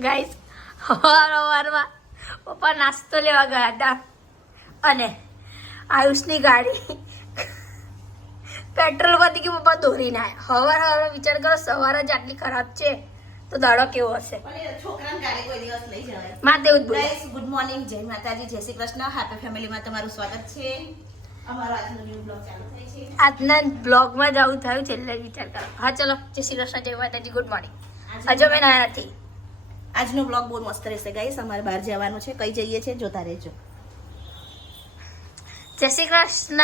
Guys સવારમાં પપ્પા નાસ્તો લેવા ગયા હતા અને આયુષની ગાડી પેટ્રોલ પતી ગયું. પપ્પા દોરીને આવ્યા. હવાર વિચાર કરો, સવાર જ આટલી ખરાબ છે તો દાડો કેવો હશે. છોકરાને ગાડી કોઈ દિવસ લઈ જવાય. માતે એવું જ બોલે. ગાઈસ ગુડ મોર્નિંગ, જય માતાજી, જય શ્રી કૃષ્ણ. હેપી ફેમિલીમાં તમારું સ્વાગત છે. અમારો આજનો ન્યૂ બ્લોગ ચાલુ થાય છે. આજના બ્લોગમાં જવું થયું છેલ્લે વિચાર કરો. હા ચલો, જય શ્રી કૃષ્ણ, જય માતાજી, ગુડ મોર્નિંગ. હજુ મેં ના નથી. આજનો બ્લોગ બહુ મસ્ત રહેશે ગાઈસ. અમારે બહાર જવાનું છે. કઈ જઈએ છે જોતા રહેજો. जय श्री कृष्ण.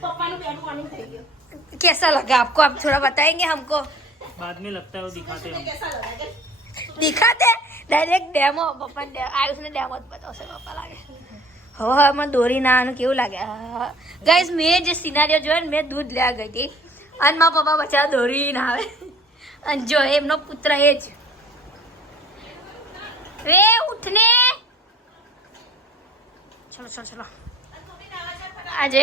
પપ્પાનું બેડ મોર્નિંગ થઈ ગયું. कैसा लगा आपको? आप थोड़ा बताएंगे हमको. बाद में लगता है वो दिखाते हैं हम। કેસા લાગે? दिखाते डायरेक्ट डेमो. पप्पा आयुष ने डेमो જ બતાવશે. પપ્પા લાગે હવે મને દોરી ના આનું કેવું લાગે. ગાઈસ મેં જે સિનારીઓ જોયો ને, મેં દૂધ લેવા ગઈ હતી અને મારા પપ્પા બચારા દોરી ના આવે અને જો એમનો પુત્ર એ જ રે ઉઠને. ચલો ચલો ચલો, આજે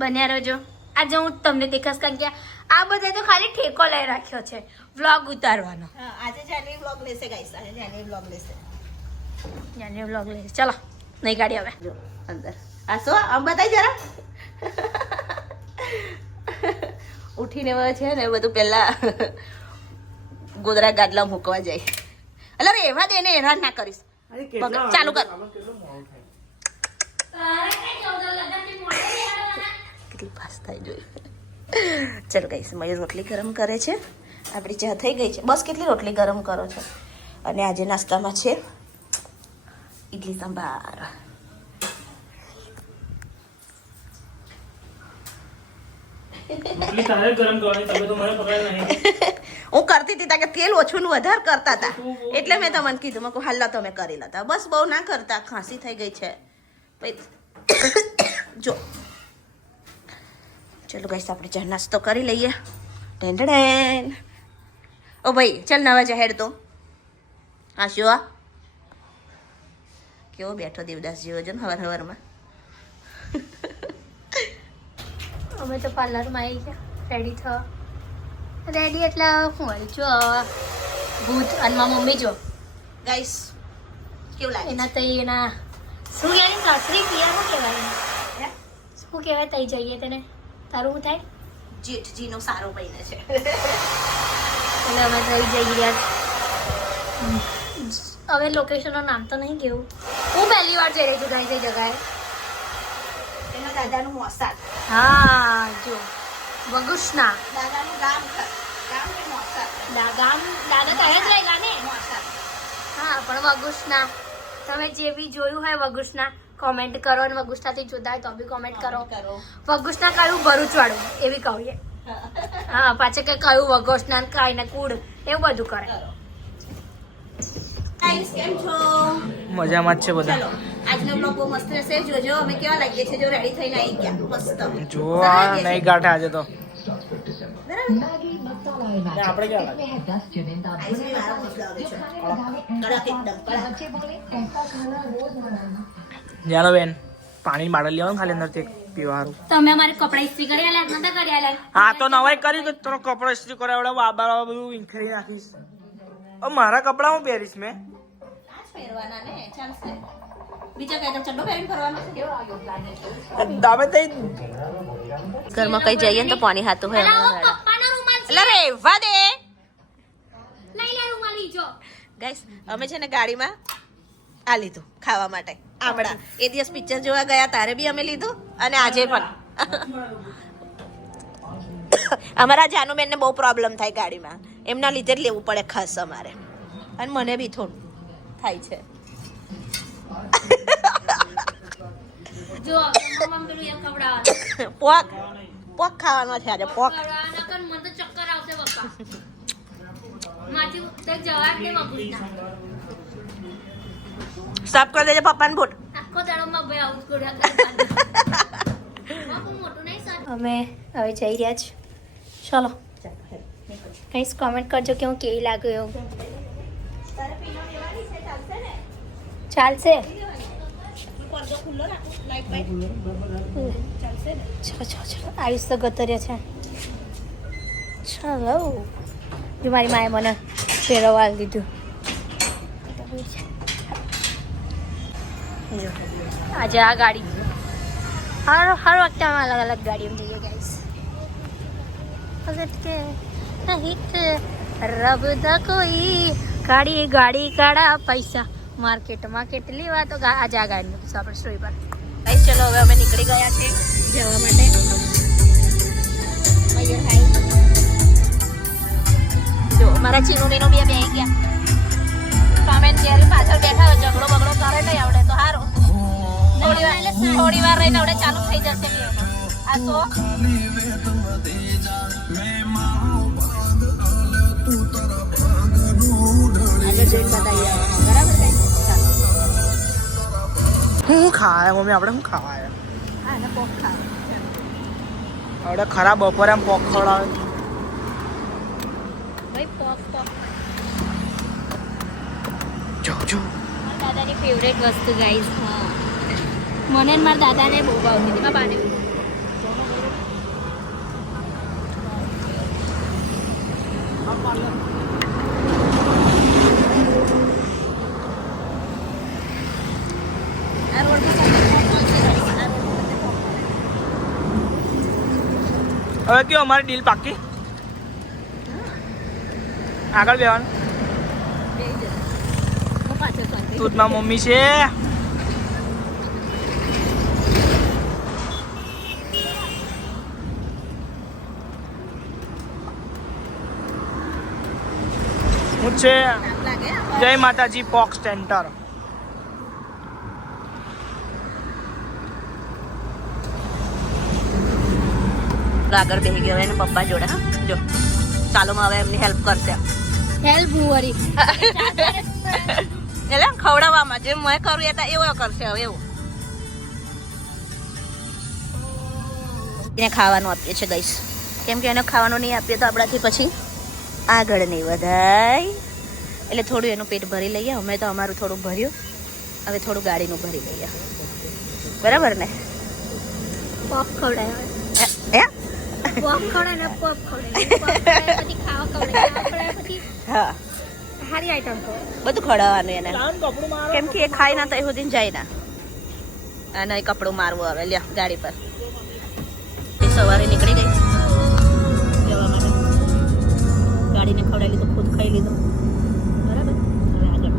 બન્યા રહેજો. આજે હું તમને દેખાશ કારણ કે આ બધા તો ખાલી ઠેકો લઈ રાખ્યો છે વ્લોગ ઉતારવાનો. હા, આજે જાનવી બ્લોગ લેશે ગાઈસ. આજે જાનવી બ્લોગ લેશે. જાને વ્લોગ લઈ. ચલો નહીં ગાડી હવે જો અંદર આ સો આમ બતાઈ જરા. ઉઠીને હવે છે ને બધું પહેલા ગોદરા ગાદલા મૂકવા જાય. એટલે રહેવા દે ને, હેરાન ના કરીશ. ચાલુ કર. કેટલી ફાસ્ટ થાય જોઈ. ચલ ગાઈસ, મયુર રોટલી ગરમ કરે છે. આપણી ચા થઈ ગઈ છે. બસ કેટલી રોટલી ગરમ કરો છો? અને આજે નાસ્તામાં છે ઇડલી સંભાર. रोटली तारे गरम करવાની તમે તો મને પકડાય નહીં. હું કરતી હતી કે તેલ ઓછું ને વધારે કરતા હતા એટલે મેં તમને કીધું. મેં કહું હાલ તમે કરી લેતા. બસ બહુ ના કરતા, ખાંસી થઈ ગઈ છે. જો ચલો ગાઈસ, આપણે ચા નાસ્તો કરી લઈએ. ઢેંઢેન. ઓ ભાઈ ચાલ નવા જાહેર તો આ શું આ કેવો બેઠો દેવદાસ જેવો છે ને હવારમાં. અમે તો પાર્લરમાં આવી ગયા રેડી થવા. રેડી એટલે શું હોય જો ભૂત અને મારી મમ્મી જો ગાઈસ કેવું લાગે એના તઈ એના શું કહેવાય સાસરી પિયા શું કહેવાય શું કહેવાય તઈ જઈએ તેને તારું શું થાય જેઠજીનો સારો મહિને છે. એટલે અમે તઈ જઈ રહ્યા. હવે લોકેશનનું નામ તો નહીં કેવું. હું પહેલી વાર જઈ રહી છું ગાઈ તે જગાએ. એના દાદાનું મોસાદ. હા જો વગુશના દાદાનું ગામ છે. ગામ કે મોસાદ? ગામ દાદા તો અહીંયા જ રહેલા ને. મોસાદ. હા પણ વગુશના તમે જે બી જોયું હોય વગુશના કોમેન્ટ કરો અને વગુશનાથી જોતા હોય તો બી કોમેન્ટ કરો. વગુશના કયું ભરૂચ વાળું એવી કહીએ. હા પાછળ કે કયું વગુશના કાંઈ ને કુડ એવું બધું કરે. ગાઈસ કેમ છો? મજામાં જ છે બધા. ચલો આજનો બ્લોગ બહુ મસ્ત રહેશે. જોજો અમે કેવા લાગીએ છીએ. જો રેડી થઈને આવી ગયા મસ્ત. જો આ નહીં ગાંઠે આજે તો. બરાબર? આપણે ક્યાં લાગે? આજે મારો મસ્ત લાગે છે. કડક એકદમ કડક. જાનો બેન પાણી બાટલ લેવાનું ખાલી અંદરથી પીવાનું. તમે અમારે કપડા ઇસ્ત્રી કરી આલ્યા નતા કરી આલ્યા? હા તો નવાઈ કરી તો તારો કપડો ઇસ્ત્રી કરાવડા બાબા બધું વિંખરી નાખીશ. મારા કપડા હું પહેરીશ મેં. આજ પહેરવાના ને ચાલશે. બીજા કઈ તો ચડ્ડો પહેરીને ફરવાનો છે. દાબે તઈ ઘરમાં કઈ જઈએ ને તો પાણી હાથું હોય. પપ્પાનો રૂમાલ એટલે રહેવા દે. લઈ લે રૂમાલ લીજો. ગાઈસ અમે છે ને ગાડીમાં આ લીધું ખાવા માટે આમળા. એ દિવસ પિક્ચર જોવા ગયા તારે બી અમે લીધું અને આજે પણ. અમારા જાનુબેનને બહુ પ્રોબ્લેમ થાય ગાડીમાં, એમના લીધે જ લેવું પડે ખાસ અમારે. અને મને બી થોડું થાય છે. જો મમ્મી પેલું એક ખવડાવવાનું. પોક પોક ખાવાનો છે આજે. પોક ખવડાવવાના કર મને તો ચક્કર આવશે પપ્પા. માથી તે જવાબ કે વગુશના સાફ કરી દેજે પપ્પાને બોટ. આખો દાડોમાં ભાઈ આવું જ કર્યા કરે. બાપુ મોટું નહીં સર. અમે હવે જઈ રહ્યા છીએ. ચલો કઈ કોમેન્ટ કરજો કે હું કેવી લાગ્યું એવું. ચાલશે. ચલો ચલો ચલો આયુષ તો ગતો રહ્યો છે. ચલો જો મારી માએ મને ફેરવવા દીધું. ભીડ છે. આજે આ ગાડી હર વખતે અમે અલગ અલગ ગાડીમાં જઈએ ગાઈસ. કે હિટ રબ દ કોઈ ગાડી ગાડી કાઢા પૈસા માર્કેટમાં કેટલી વાતો આજે આ ગાડી મૂકીશું આપણે સ્ટોરી પર. ગાઈસ ચલો હવે અમે નીકળી ગયા છે જવા માટે. મયુર હાઈ જો મારા ચીનુ મીનુ બે બેહી ગયા. સામે જ્યારે પાછળ બેઠા હોય ઝઘડો બગડો કરે નહીં આવડે તો સારું. થોડી વાર રહીને આવડે ચાલુ થઈ જશે આ શો. આગળ જોઈને બતાવીએ બરાબર કઈ. હું ખાવા મમ્મી આપણે શું ખાવા આવ્યા? હા ને પોક ખાવ. આપણે ખરા બપોરે આમ પોક ખવડાવે. ભાઈ પોક પોક જો જો મારા દાદાની ફેવરેટ વસ્તુ ગાઈસ. હા મને ને મારા દાદાને બહુ ભાવતી હતી. મારા બાને હવે કયો અમારી ડીલ પાકી આગળ બેવાનું. તું જ મમ્મી છે. હું છે જય માતાજી પોક સેન્ટર. આગળ બેસી ગયો એને પપ્પા જોડે. હા જો ચાલો હવે એમની હેલ્પ કરશે. હેલ્પ વરી એટલે ખવડાવવામાં જેમ મેં કરું એ એવું કરશે હવે એવું. એને ખાવાનું આપીએ છીએ ગઈશ કેમ કે એને ખાવાનું નહીં આપીએ તો આપણાથી પછી આગળ નહીં વધાય. એટલે થોડું એનું પેટ ભરી લઈએ. અમે તો અમારું થોડું ભર્યું હવે થોડું ગાડીનું ભરી લઈએ બરાબર ને. પોપ ખવડાય હે પોપ ખવડાય ને પોપ ખવડાય પછી ખાવા ખવડાય પછી હા સારી આઈટમ ખવડાય બધું ખવડાવવાનું એને કપડું મારો. કેમ કે એ ખાઈ ના તો એ સુધી જાય ના. અને એ કપડું મારવું આવે લ્યો ગાડી પર. એ સવારે નીકળી ગઈ જવા માટે. ગાડીને ખવડાવી લીધું ખુદ ખાઈ લીધું બરાબર. હવે આગળ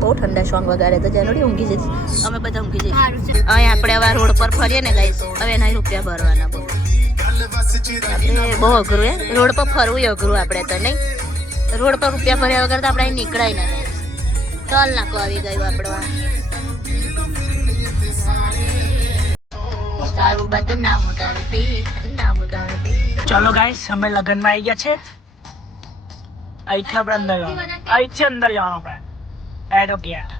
બહુ ઠંડા સોંગ વગાડે તો જનોડી ઊંઘી જઈશ. અમે બધા ઊંઘી જઈશું. સારું છે. અહીં આપણે આવા રોડ પર ફરીએ ને ગાઈસ હવે એના રૂપિયા ભરવાના બહુ. આપણે બહુ અઘરું હે રોડ પર ફરવું અઘરું આપણે તો નહીં. રોડ પર રૂપિયા ભર્યા વગર તો આપણે અહીં નીકળાય ના. ચાલ નાખો આવી ગયું આપણો. ચલો ગાઈસ અમે લગનમાં આવી ગયા છે. અહીંથી આપણે અંદર જવાનું. અહીંથી અંદર જવાનું આપણે. એડવોકેટ.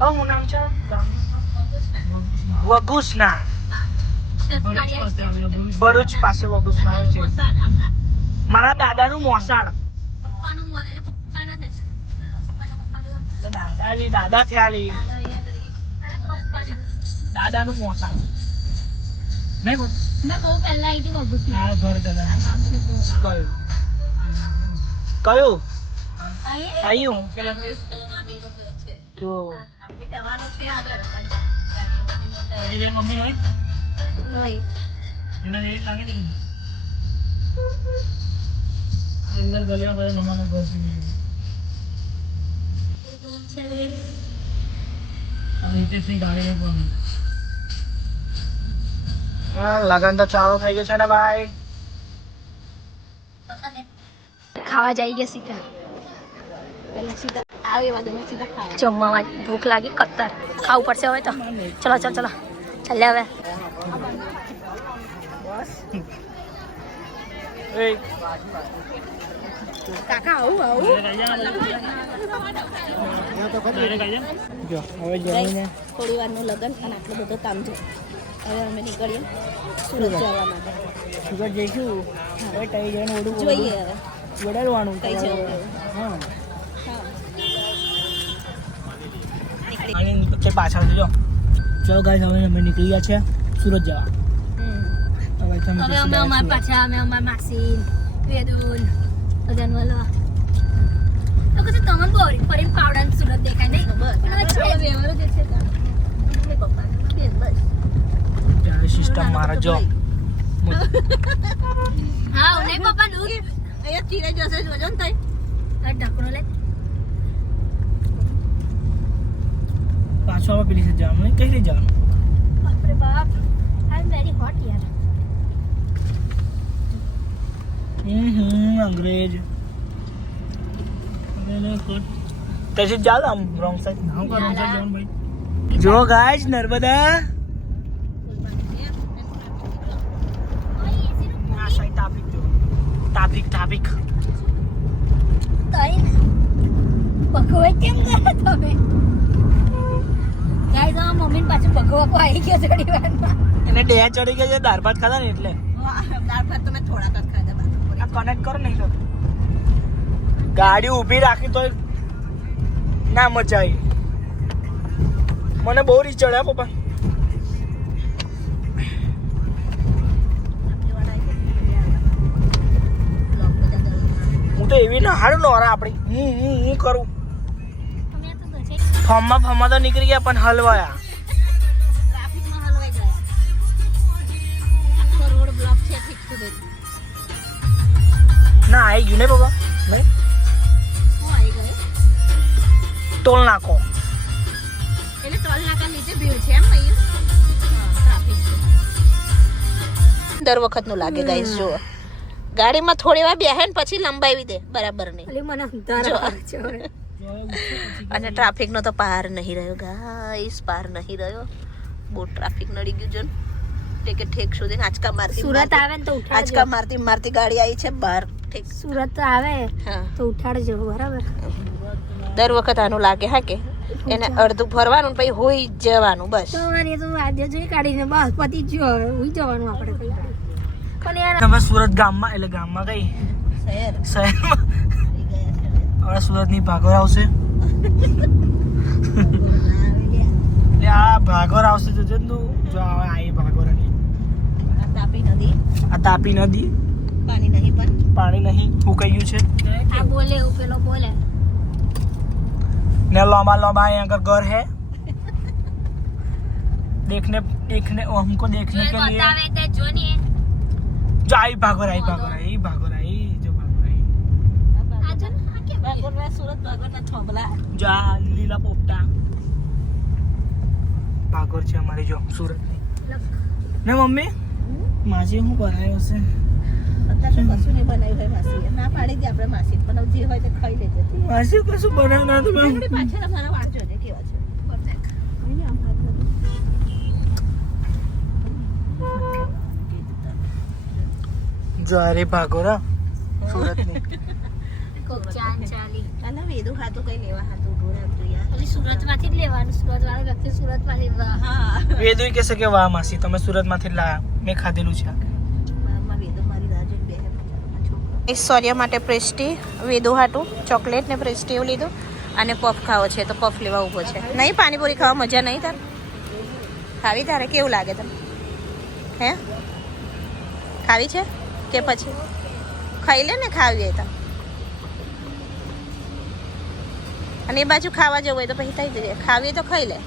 હું નામ છે વગુસના. ભરૂચ પાસે વગુસના છે. મારા દાદાનું મોસાળ. દાદા થયા દાદાનું મોસાળ. નહીં બોલ. મેં બહુ પહેલા આવી હતી બબુ આ ઘર દાદા કયું કયું આયું તો મમ્મી હોય એના એ લાગે ને અંદર ગલ્યા પર મમ્માનો ઘર છે આ રીતે ગાડી પણ લગન તો ચાલુ થઈ ગયું છે ને ભાઈ. ખાવા જઈ ગયા સીધા. પહેલા સીધા આવે વાદળમાં સીધા ખાવા. જમવામાં ભૂખ લાગી કત્તર ખાવું પડશે હવે તો. ચલો ચલો ચલો ચાલે હવે. એ કાકા આવું આવું જો હવે જઈને થોડી વારનું લગન અને આટલું બધું કામ છે. હવે અમે નીકળીએ સુરત જવા માટે. સુરત જઈશું. હવે કઈ જઈને ઓડું જોઈએ હવે વડાડવાનું કઈ જવું. હા નીકળી અને નીકળે પાછળ જો. ચલો ગાઈસ હવે અમે નીકળી ગયા છે સુરત જવા. હવે હવે અમે અમારા પાછા અમે અમારા માસી વેદુલ અગન વાલો તો કશું તમને બોરી ફરીને પાવડા સુરત દેખાય નહીં બસ વ્યવહાર જ છે પપ્પા બસ સિસ્ટમ મારા જો હા નહીં પપ્પા નું અહીંયા ચીરે જશે જોજો ને તઈ આ ઢાંકણો લે પાછો આવા પેલી છે જવાનું કઈ રીતે જવાનું બાપરે બાપ આઈ એમ વેરી હોટ યાર અંગ્રેજ તેથી ચાલ આમ રોંગ સાઈડ નામ કો રોંગ સાઈડ જવાનું ભાઈ જો ગાઈસ નર્મદા આ સાઈડ ટ્રાફિક જો ટ્રાફિક તઈ પકવે કેમ કરે તમે ગાઈસ આ મમ્મીને પાછું પકવા કો આવી ગયો થોડી વારમાં એને ડે ચડી ગયા છે દાળ ભાત ખાધા ને એટલે દાળ ભાત તો મેં થોડા કટ ખાધા આ કનેક્ટ કરો નહીં તો ગાડી ઊભી રાખી તો ના મજા આવી મને બહુ રીચ ચડ્યા પપ્પા હું તો એવી ના હારું નોરા આપણી હું કરું તમે તો ગજે ફોર્મમાં તો નીકળી ગયા પણ હલવાયા ટ્રાફિકમાં હલવાઈ ગયા આખો રોડ બ્લોક છે ઠીક સુધી ના આવી ગયું ને પપ્પા નહીં હું આવી ગયો ટોલ નાખો એટલે ટોલ નાકા નીચે ભીડ છે એમ ભાઈ ટ્રાફિક છે દર વખતનું લાગે ગાઈસ જો ગાડીમાં થોડી વાર બેહે ને પછી લંબાવી દે બરાબર નહીં અલી મને અંધાર જો. આવે છે હવે. અને ટ્રાફિકનો તો પાર નહીં રહ્યો ગાઈસ પાર નહીં રહ્યો બહુ ટ્રાફિક નડી ગયું છે ને ટેકે ઠેક સુધી આંચકા મારતી સુરત આવે ને તો આંચકા ઉઠાડજો મારતી ગાડી આવી છે બહાર ઠીક સુરત આવે હા તો ઉઠાડજો બરાબર દર વખત આનું લાગે હા કે એને અડધું ફરવાનું ને પછી હોઈ જવાનું બસ તો વળી તો આજે જોઈ કાઢીને બસ પતી જ ગયો હવે ઉઈ જવાનું આપણે પણ યાર તમે સુરત ગામમાં એટલે ગામમાં કઈ શહેર શહેરમાં હવે સુરતની ભાગોર આવશે એટલે આ ભાગોર આવશે તો જો તું જો હવે આવી ભાગોર તાપી નદી આ તાપી નદી પાણી નહીં પણ પાણી નહીં ફૂંકાઈ ગયું છે આ બોલે એવું પેલો બોલે ने लंबा लंबा यहाँ का घर है देखने देखने हमको देखने के लिए બતાવે તે જોની जो आई भागो रही जो भागो रही આ જો ને આ કેમ ભાગોળના સુરત ભાગોળના થોંભલા जो आ लीला पोपटा भागोर છે અમારી જો સુરત ને મમ્મી માજી હું બનાવ્યો છે અત્યારે તો કશું નહીં બનાવ્યું હોય માસીએ ના પાડી દે આપણે માસી પણ જે હોય તે ખાઈ લેજે તું માસી કશું બનાવ્યું ના તો આપણી પાછળ મારા વાળ જોજે કેવા છે અહીં આમ હાથ લગાવ. જો અરે ભાગોરા સુરત ની કોક ચાન ચાલી કાલે વેદુ હાથું કઈ લેવા હાથું ઉભું રાખજો યાર ઓલી સુરતમાંથી જ લેવાનું સુરત વાળો વ્યક્તિ સુરતમાંથી જ લાવે. હા વેદુ કહેશે કે વાહ માસી તમે સુરત માંથી લાયા મેં ખાધેલું છે મામા વેદુ મારી રાહ જોઈને બેહે છોકરો સૌર્ય માટે પ્રેસ્ટી વેદુ હાટું ચોકલેટ ને પ્રેસ્ટી એવું લીધું અને પફ ખાવો છે તો પફ લેવા ઊભો છે નહીં પાણીપુરી ખાવા મજા નહીં તાર ખાવી તારે કેવું લાગે તને હે ખાવી છે કે પછી ખાઈ લે ને ખાવી હોય તો અને એ બાજુ ખાવા જવું હોય તો પછી થઈ જશે ખાવી હોય તો ખાઈ લે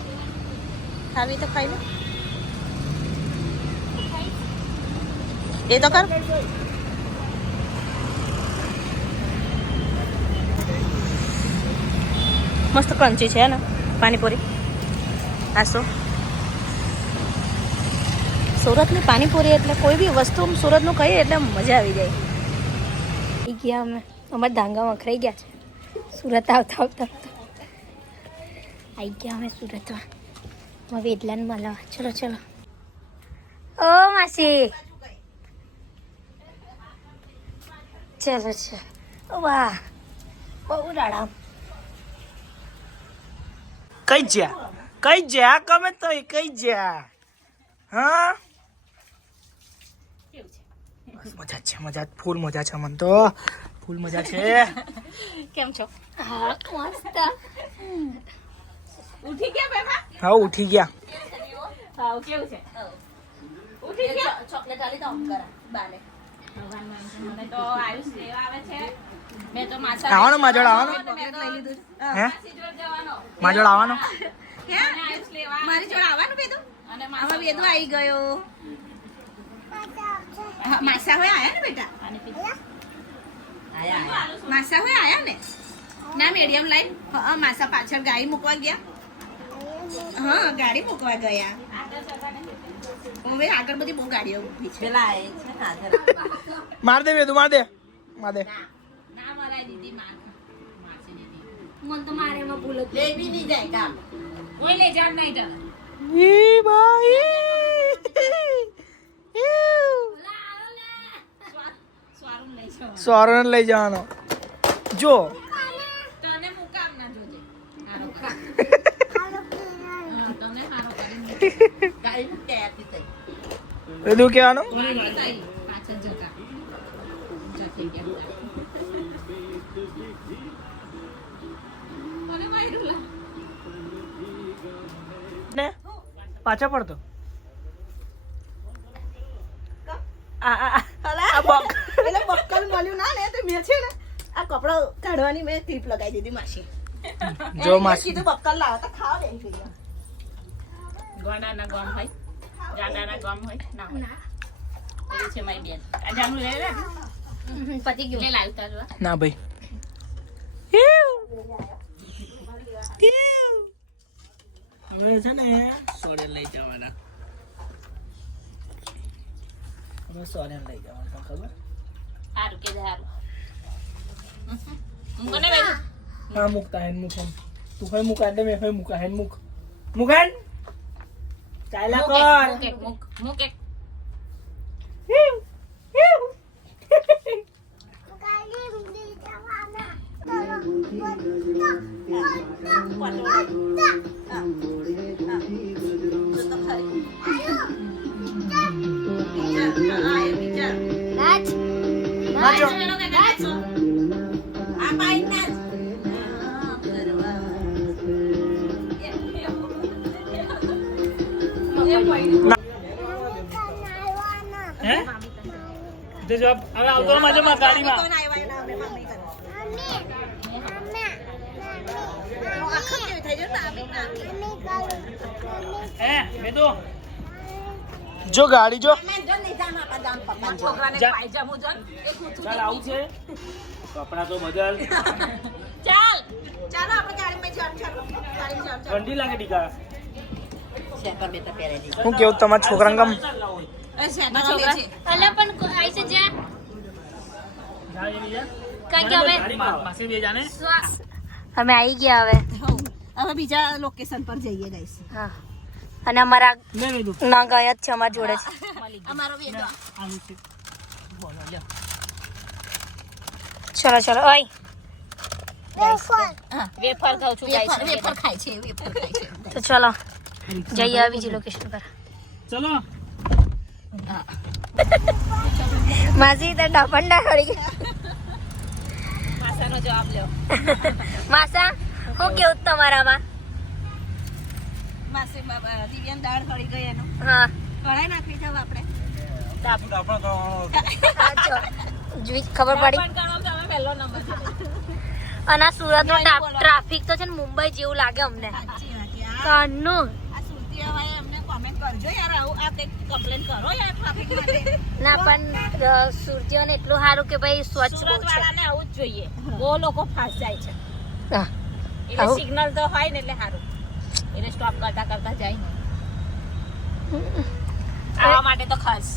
ખાવી હોય તો ખાઈ લે એ તો કર મસ્ત ક્રન્ચી છે ને પાણીપુરી આ શું સુરતની પાણીપુરી એટલે કોઈ બી વસ્તુ સુરતનું કહીએ એટલે મજા આવી જાય ઈ ગયા અમે અમારા ધાંગા વખરાઈ ગયા છે સુરત આવતા આવતા આવી ગયા અમે સુરતમાં હવે એટલાને મળવા ચલો ચલો ઓ માસી ચલો ચલો ઓ વાહ બહુ રાડા કઈ જ્યાં ગમે તો કઈ જ્યાં હા મજા છે મજા ફૂલ મજા છે મને તો ફૂલ મજા છે કેમ છો હા મસ્ત ઉઠી ગયા બેબા હા ઉઠી ગયા હા કેવું છે ઉઠી ગયા ચોકલેટ આલી તો આમ કરા બાને મને તો આયુષ લેવા આવે છે આવવાનો માજોડ આવવાનો હે માજોડ આવવાનો મારી જોડે આવવાનું બેદું આમાં બેદું આવી ગયો હા, માસા હોય આયા ને બેટા માસા હોય આયા ને ના મીડિયમ લાઈન હા માસા પાછળ ગાડી મૂકવા ગયા હા ગાડી મૂકવા ગયા હવે આગળ બધી બહુ ગાડીઓ ઊભી છે માર દે વેદુ માર દે માર દે ના મરાય દીદી મારશે દીદી મને તો મારે એમાં ભૂલ જ લેવી નહીં જાય કામ કોઈ લઈ જાવ નહીં તો ઈ ભાઈ સ્વારું લઈ જાવ સોરન લઈ જવાનો જો તને મુકામ ના જોજે હારો ખા તને હારો કરી કાઈ કહેતી થઈ વેદુ કહેવાનું પાછળ જતા જતી ગયા મને માર્યું ને પાછા પડતો એટલે બક્કલ મળ્યું ના ને તો મેં છે ને આ કપડો કાઢવાની મેં ક્લિપ લગાવી દીધી માસી જો માસી કીધું બક્કલ લાવો તો ખાવ દે ગઈ ગોડાના ગમ હોય જાડાના ગમ હોય ના હોય એવું છે મારી બેન આ જામનું લઈ લે પતી ગયું લે લાવતા જો ના ભાઈ હવે છે ને સોરેન લઈ જવાના હવે સોરેન લઈ જવાના ખબર સારું કે સારું હું કોને બેઠું હા મુકતા હેન મુક તું હોય મુકા દે મેં હોય મુકા હેન મુક મુકન ચાલ્યા કર મુક એક હે તે જવાબ હવે આવતો માજો માં ગાડીમાં હે બેદો જો ગાડી જો ચાલ આવું છે કપડા તો બદલ ચાલ ચાલો આપણે ગાડીમાં ચાલો ગાડીમાં ઠંડી લાગે ડીકા શેકર બેટા પહેરેલી હું કેવું તમારા છોકરાને ગમ અલા પણ આઈ છે જ્યાં કારણ કે અમે આવી ગયા હવે હવે બીજા લોકેશન પર જઈએ ગાઈસ હા અને અમારા લે વેદુ ના ગયા જ છે અમારા જોડે જ અમારો વેદો આવું છે બોલો લે ચલો ચલો ઓય વેફર ખાઉં છું ગાઈસ વેફર ખાય છે તો ચલો જઈએ હવે બીજી લોકેશન પર ચલો માસી તો ડપંડા કરી માસાનો જવાબ લ્યો માસા હું કેવું તમારામાં માસી બાબા દિવ્યાન દાળ ખડી ગઈ એનો હા કઢાઈ નાખવી જાવ આપણે ખબર પડી પણ ગણો તમે પહેલો નંબર અને આ સુરતનો ટ્રાફિક તો છે ને મુંબઈ જેવું લાગે અમને સાચી વાત છે. કાનનું આ સુરતીઓ ભાઈ અમને કોમેન્ટ કરજો યાર આવું આ કંઈક કમ્પ્લેન કરો યાર ટ્રાફિક માટે ના પણ સુરતીઓને એટલું સારું કે ભાઈ સ્વચ્છ બહુ સુરત છે વાળાને આવું જ જોઈએ બહુ લોકો ફાસ્ટ જાય છે હા. એટલે આવું? સિગ્નલ તો હોય ને એટલે સારું એટલે સ્ટોપ કરતા કરતા જાય ને આવા માટે તો ખાસ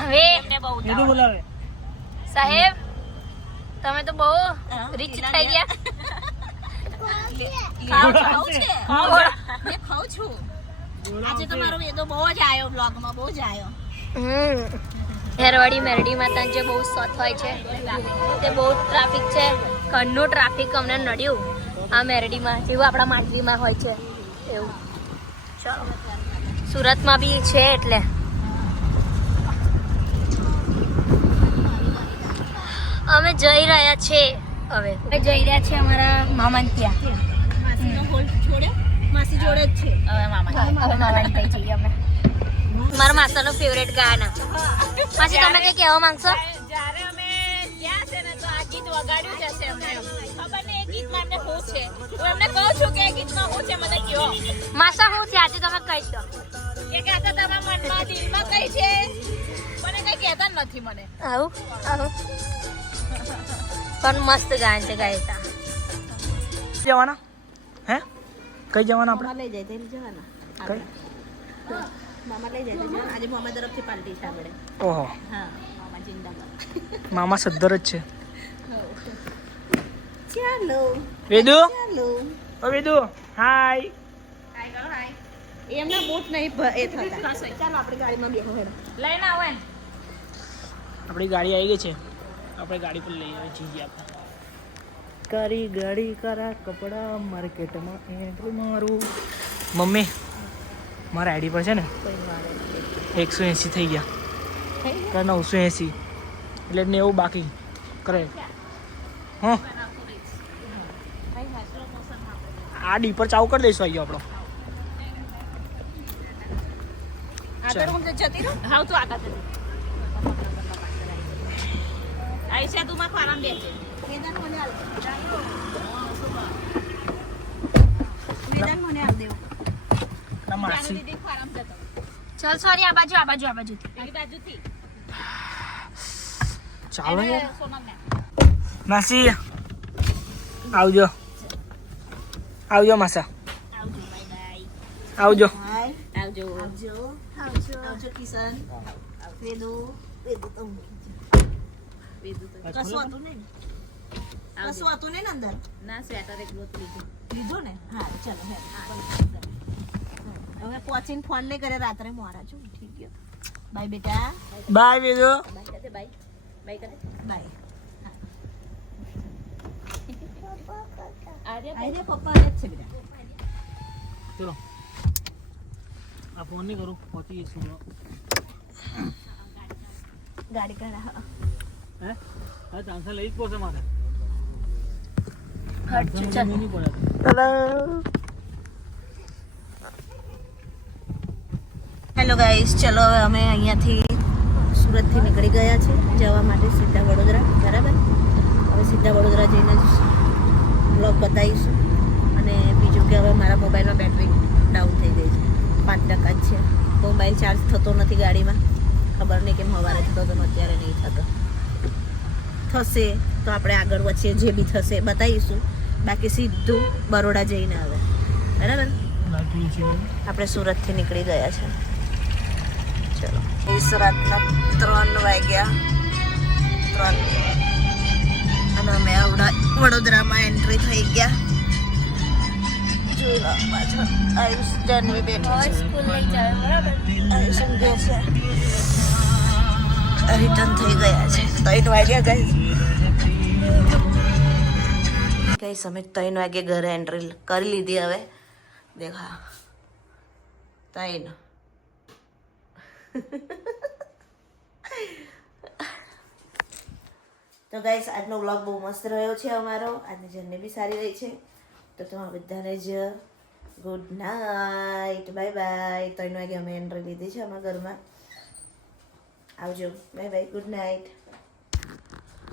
હવે એમને બહુ વેદુ ઉતાવળ. બોલાવે સાહેબ તમે તો બહુ રીચ થઈ ગયા ખાવું છે મેં ખાઉં છું આજે તો મારો વેદો બહુ જ આવ્યો બ્લોગમાં બહુ જ આવ્યો હેરવાડી મેરડી માતા જે બહુ સત હોય છે તે બહુ ટ્રાફિક છે ઘરનું ટ્રાફિક અમને નડ્યું આ મેરડીમાં જેવું આપણા માંડવીમાં હોય છે એવું ચાલો સુરતમાં બી છે એટલે અમે જઈ રહ્યા છે હવે જઈ રહ્યા છે અમારા મામા ત્યાં માસીનો હોલ છોડ્યો માસી જોડે જ છે હવે મામા હવે મામા ત્યાં જઈએ અમે મારા માસાનો ફેવરેટ ગાના માસી તમે કઈ કહેવા માંગશો જ્યારે અમે ગયા છે ને તો આ ગીત વગાડ્યું જ હશે અમને માસા હું છે આજે તમે કહી દો એ કહેતા તમારા મનમાં દિલમાં કઈ છે મને કઈ કહેતા જ નથી મને આવું આવું પણ મસ્ત ગાય છે ગાયતા જવાના હે કઈ જવાના આપણે લઈ જાય તેમ જવાના કઈ મામા લઈ જાય તો જવાના આજે મામા તરફથી પાર્ટી છે આપણે ઓહો હા મામા જિંદાબાદ મામા સદ્ધર જ છે ચાલો વેદુ ચાલો ઓ વેદુ હાય એમના બૂટ નહીં એ થતા ચાલો આપણે ગાડીમાં બેહો હેડો લઈને આવો ને આપણી ગાડી આવી ગઈ છે આપણે ગાડી પર લઈ આવી છીએ આપણે કરી ગાડી કરા કપડા માર્કેટમાં એન્ટ્રી મારું મમ્મી મારા આઈડી પર છે ને 180 થઈ ગયા 980 એટલે 90 બાકી કરે હા આ ડી પર ચાલુ કરી દઈશું આવી આપણો આગળ હું જતી રહું હાવ તું આગળ જતી આઈશા તું માં ફારામ બેસે મેદાન મને આલ મેદાન મને આલ દેવો ના માસી દીદી ફારામ જતો ચલ સોરી આ બાજુ આ બાજુથી ચાલો એને યાર સોનમને માસી આવજો આવજો માસા આવજો બાય બાય આવજો હાય આવજો આવજો આવજો કિશન વેદુ તો કશું હતું નહીં કશું હતું નહીં ને અંદર ના સ્વેટર એક લોટ લીધું લીધો ને હા ચલો હે હવે પહોંચીને ફોન નહીં કરે રાત્રે મોડા છું ઠીક ગયો બાય બેટા બાય વેદુ બાય કરે બાય બાય કરે બાય આર્ય આઈ પપ્પા આયા જ છે બેટા ચલો આ ફોન નહીં કરું પહોંચી જઈશું ગાડી કરા હે હા ચાન્સ લઈ જ પોસે મારે હટ ચલ નહીં પડે હેલો ગાઈસ ચલો હવે અમે અહીંયાથી સુરતથી નીકળી ગયા છે જવા માટે સીધા વડોદરા બરાબર હવે સીધા વડોદરા જઈને જ બ્લોગ બતાવીશું અને બીજું કે હવે મારા મોબાઈલમાં બેટરી ડાઉન થઈ ગઈ છે 5% જ છે મોબાઈલ ચાર્જ થતો નથી ગાડીમાં ખબર નહીં કેમ સવારે થતો હતો ને અત્યારે નહીં થતો થશે તો આપણે આગળ વચ્ચે જે બી થશે બતાવીશું બાકી સીધું બરોડા જઈને આવે બરાબર આપણે સુરતથી નીકળી ગયા છે ચલો રાતના 3 વાગ્યા 3 અને અમે વડોદરામાં એન્ટ્રી થઈ ગયા જોઈ લો પાછળ આયુષ જાનવી બેઠી છે સ્કૂલ લઈ જાય બરાબર આયુષ ઊંઘે છે રિટર્ન થઈ ગયા છે 3 વાગ્યા ગાઈસ અમે 3 વાગે ઘરે એન્ટ્રી કરી લીધી હવે દેખા 3 તો ગાઈસ આજનો વ્લોગ બહુ મસ્ત રહ્યો છે અમારો આજની જર્ની બી સારી રહી છે તો તમારા બધાને જ ગુડ નાઇટ બાય બાય 3 વાગે અમે એન્ટ્રી લીધી છે અમારા ઘરમાં આવજો બાય બાય ગુડ નાઇટ